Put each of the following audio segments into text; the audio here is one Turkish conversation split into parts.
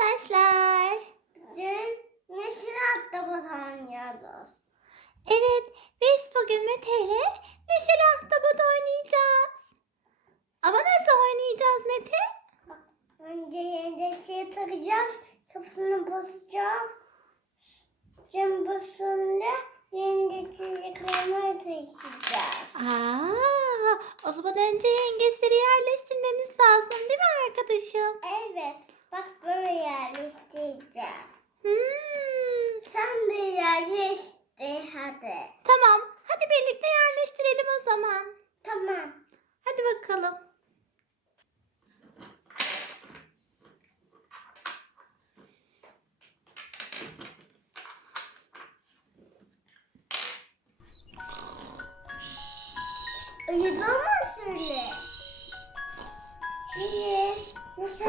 arkadaşlar. Dün neşir ahtapot oynuyoruz. Evet, biz bugün Mete ile Neşeli Ahtapot oynayacağız. Ama nasıl oynayacağız Mete? Önce yengeçeyi takacağız. Kapısını basacağız. Cam basınca yengeçeyi yakalamaya taşıyacağız. Aa, o zaman önce yengeçleri yerleştirmemiz lazım değil mi arkadaşım? Evet. Bak Hmm, Sen de yerleştir hadi. tamam, hadi birlikte yerleştirelim o zaman. Tamam. Hadi bakalım. Uyudun mu söyle? Hmm, neşir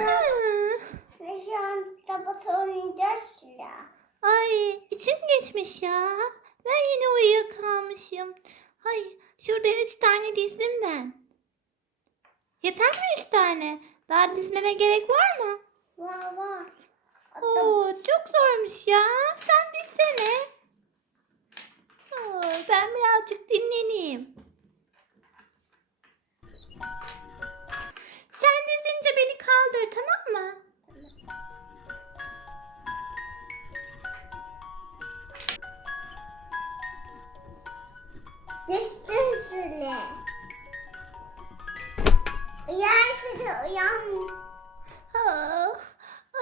ahtapot oynayacağız ya. Ay içim geçmiş ya. Ben yine uyuyakalmışım. Ay şurada üç tane dizdim ben. Yeter mi üç tane? Daha dizmeme gerek var mı? Var var. Oo, çok zormuş ya. Sen dizsene. Oo, ben birazcık dinleneyim. Sen dizince beni kaldır tamam mı? Uyan söyle uyan. Ah,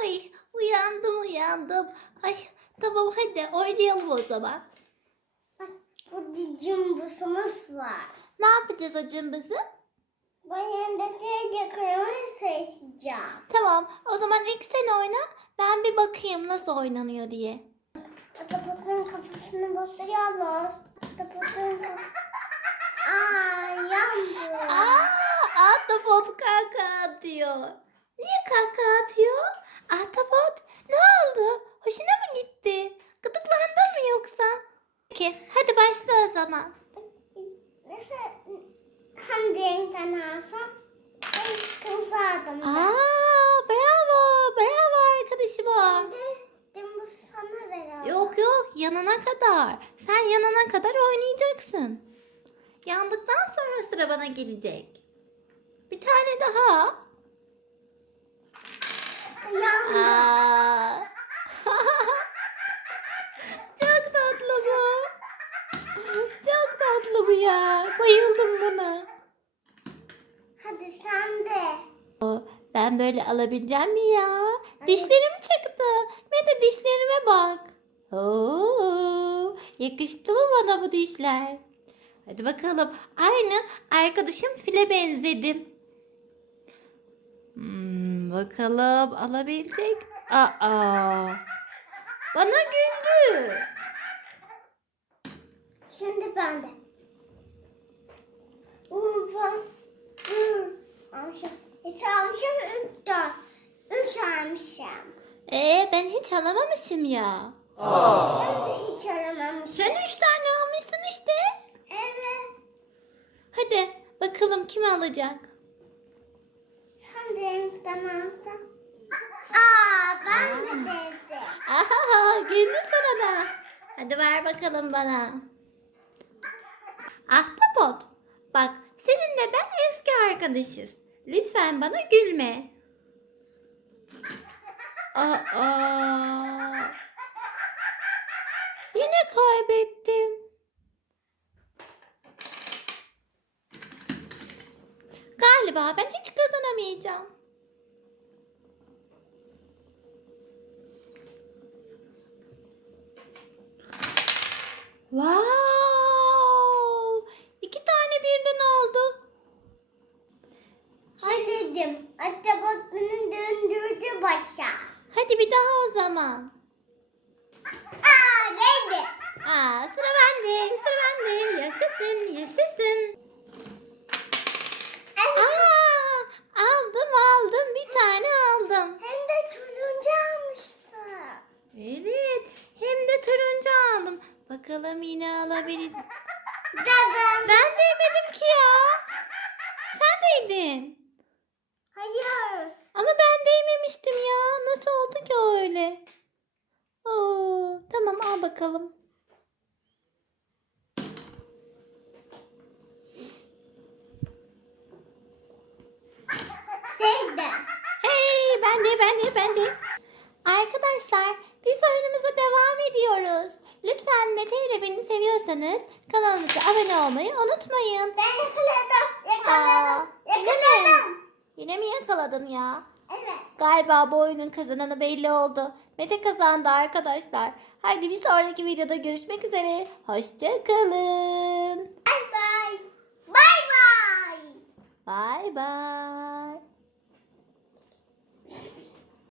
ay uyandım uyandım. Ay tamam hadi oynayalım o zaman. Bak burada cımbızımız var. Ne yapacağız o cımbızı? Bu yanında şey yakalamaya çalışacağız. Tamam o zaman ilk sen oyna. Ben bir bakayım nasıl oynanıyor diye. Atapotun kafasını basıyoruz. Atapotun kafasını... Aa yandı. Aa, Ahtapot kaka atıyor. Niye kaka atıyor? Ahtapot ne oldu? Hoşuna mı gitti? Gıdıklandın mı yoksa? Peki hadi başla o zaman. Nasıl hangi renkten alsam? Kırmızı aldım ben. Aa, bravo bravo arkadaşıma. Şimdi cımbız sana verelim. Yok yok yanana kadar. Sen yanana kadar oynayacaksın. Yandıktan sonra sıra bana gelecek. Bir tane daha. Yandı. Aa. Çok tatlı bu. Çok tatlı bu ya. Bayıldım buna. Hadi sen de. Ben böyle alabileceğim mi ya? Dişlerim çıktı. Mete dişlerime bak. Oo, yakıştı mı bana bu dişler? Hadi bakalım. Aynı arkadaşım file benzedim. Hmm, bakalım alabilecek. Aa, bana güldü. Şimdi ben de. Uuu ben. Uuu. Almışım. İki almışım. Üç tane. Üç almışım. Ee, ben hiç alamamışım ya. Ben de hiç alamamışım. Sen üç tane almışsın işte. Evet. Hadi bakalım kim alacak? Hangi renkten alsam? Aa ben de dedim. Aha, güldü sana da. Hadi ver bakalım bana. Ahtapot. Bak seninle ben eski arkadaşız. Lütfen bana gülme. Aa. Yine kaybettim. Galiba ben hiç kazanamayacağım. Wow! Başa. Hadi bir daha o zaman. Aa neydi? Aa, sıra bende, sıra bende. Yaşasın, yaşasın. Aa, aldım, aldım. Bir tane aldım. Hem de turuncu almışsın. Evet, hem de turuncu aldım. Bakalım yine alabilir. Dadım. Ben değmedim ki ya. Sen değdin. Hayır. Ama ben değmemiştim ya. Nasıl oldu ki öyle? Oo, tamam al bakalım. Hey ben de ben de ben de. Arkadaşlar biz oyunumuza devam ediyoruz. Lütfen Mete ile beni seviyorsanız kanalımıza abone olmayı unutmayın. Ben yakaladım. Yakaladım. Aa, yakaladım. Yine mi yakaladın ya? Evet. Galiba bu oyunun kazananı belli oldu. Mete kazandı arkadaşlar. Haydi bir sonraki videoda görüşmek üzere. Hoşçakalın. Bye bye. Bye bye. Bye bye.